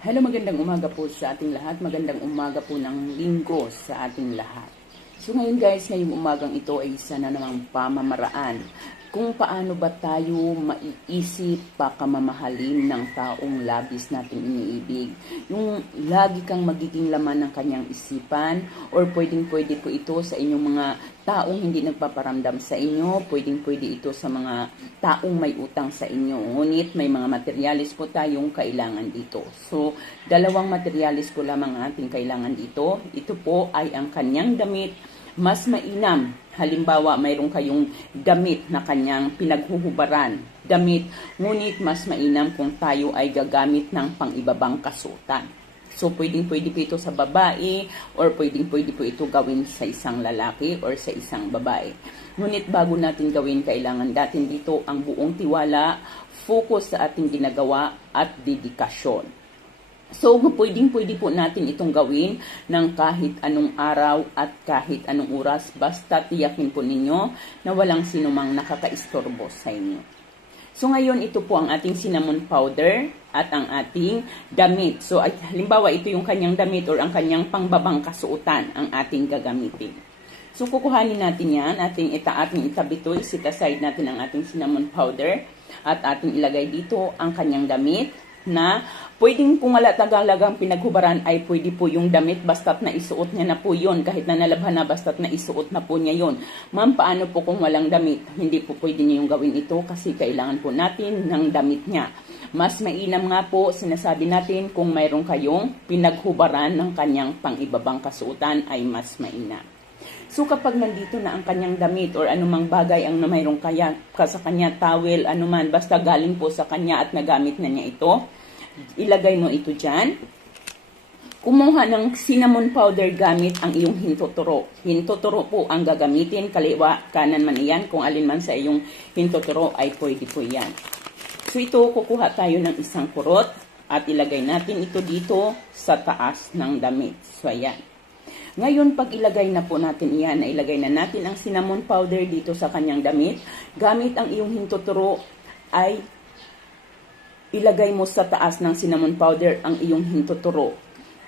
Hello, magandang umaga po sa ating lahat. Magandang umaga po ng linggo sa ating lahat. So ngayon guys, ngayong umagang ito ay isa na namang pamamaraan kung paano ba tayo maiisip pakamamahalin ng taong labis nating iniibig. Yung lagi kang magiging laman ng kanyang isipan or pwedeng pwede po ito sa inyong mga taong hindi nagpaparamdam sa inyo, pwedeng pwede ito sa mga taong may utang sa inyo. Ngunit may mga materialis po tayong kailangan dito. So, dalawang materialis po lamang ang ating kailangan dito. Ito po ay ang kanyang damit mas mainam. Halimbawa, mayroon kayong damit na kanyang pinaghuhubaran. Damit, ngunit mas mainam kung tayo ay gagamit ng pangibabang kasutan. So, pwedeng pwede po ito sa babae or pwedeng pwede po ito gawin sa isang lalaki or sa isang babae. Ngunit bago natin gawin, kailangan natin dito ang buong tiwala, focus sa ating ginagawa at dedikasyon. So, pwedeng pwede po natin itong gawin ng kahit anong araw at kahit anong oras. Basta tiyakin po ninyo na walang sinumang nakakaistorbo sa inyo. So, ngayon ito po ang ating cinnamon powder at ang ating damit. So, ay, halimbawa ito yung kanyang damit or ang kanyang pangbabang kasuotan ang ating gagamitin. So, kukuhanin natin yan. Ating ita, ating itabi. Sit aside natin ang ating cinnamon powder at ating ilagay dito ang kanyang damit na pwedeng kung wala tagalagang pinaghubaran ay pwede po yung damit basta't na isuot niya na po yon kahit na nalabhan na basta't na isuot na po niya yon. Ma'am, paano po kung walang damit? Hindi po pwede niyo yung gawin ito kasi kailangan po natin ng damit niya. Mas mainam nga po, sinasabi natin kung mayroon kayong pinaghubaran ng kanyang pangibabang kasuotan ay mas mainam. So kapag nandito na ang kanyang damit or anumang bagay ang mayroong kaya, ka sa kanya, towel, anuman, basta galing po sa kanya at nagamit na niya ito, ilagay mo ito dyan. Kumuha ng cinnamon powder gamit ang iyong hintuturo. Hintuturo po ang gagamitin, kaliwa, kanan man iyan. Kung alin man sa iyong hintuturo ay pwede po yan. So ito, kukuha tayo ng isang kurot at ilagay natin ito dito sa taas ng damit. So ayan. Ngayon, pag ilagay na po natin iyan, ilagay na natin ang cinnamon powder dito sa kanyang damit, gamit ang iyong hintuturo ay ilagay mo sa taas ng cinnamon powder ang iyong hintuturo.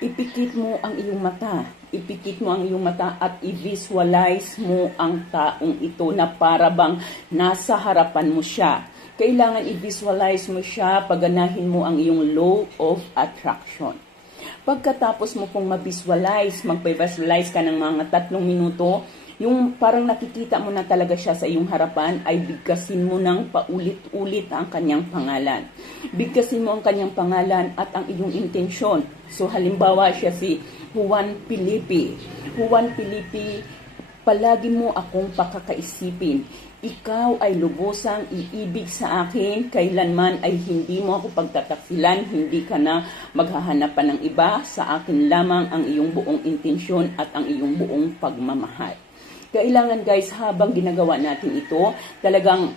Ipikit mo ang iyong mata. Ipikit mo ang iyong mata at i-visualize mo ang taong ito na para bang nasa harapan mo siya. Kailangan i-visualize mo siya, paganahin mo ang iyong law of attraction. Pagkatapos mo pong ma-visualize, mag-visualize ka ng mga tatlong minuto, yung parang nakikita mo na talaga siya sa iyong harapan, ay bigkasin mo ng paulit-ulit ang kanyang pangalan. Bigkasin mo ang kanyang pangalan at ang iyong intensyon. So halimbawa siya si Juan Pilipi. Juan Pilipi, palagi mo akong pakakaisipin. Ikaw ay lubusang iibig sa akin, kailanman ay hindi mo ako pagtataksilan, hindi ka na maghahanap pa ng iba, sa akin lamang ang iyong buong intensyon at ang iyong buong pagmamahal. Kailangan guys, habang ginagawa natin ito, talagang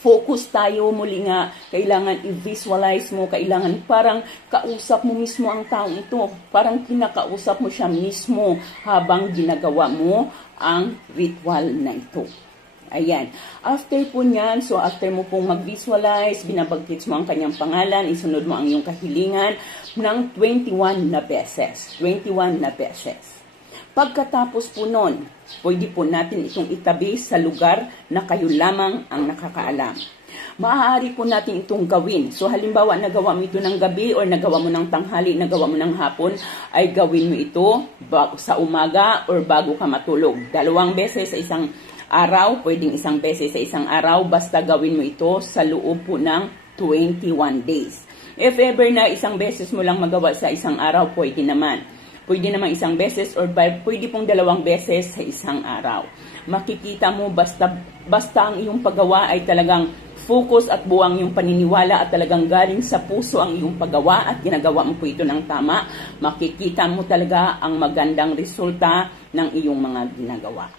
focus tayo muli nga, kailangan i-visualize mo, kailangan parang kausap mo mismo ang taong ito. Parang kinakausap mo siya mismo habang ginagawa mo ang ritual na ito. Ayan. After po niyan, so after mo pong mag-visualize, binabagkits mo ang kanyang pangalan, isunod mo ang iyong kahilingan ng 21 na beses. 21 na beses. Pagkatapos po nun, pwede po natin itong itabi sa lugar na kayo lamang ang nakakaalam. Maaari po natin itong gawin. So halimbawa, nagawa mo ito ng gabi or nagawa mo ng tanghali, nagawa mo ng hapon, ay gawin mo ito bago, sa umaga or bago ka matulog. Dalawang beses sa isang araw, pwedeng isang beses sa isang araw, basta gawin mo ito sa loob po ng 21 days. If ever na isang beses mo lang magawa sa isang araw, pwede naman. Pwede naman isang beses or pwede pong dalawang beses sa isang araw. Makikita mo basta, basta ang iyong paggawa ay talagang focus at buwang yung paniniwala at talagang galing sa puso ang iyong paggawa at ginagawa mo po ito ng tama, makikita mo talaga ang magandang resulta ng iyong mga ginagawa.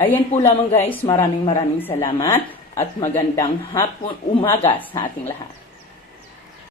Ayan po lamang guys, maraming maraming salamat at magandang hapon, umaga sa ating lahat.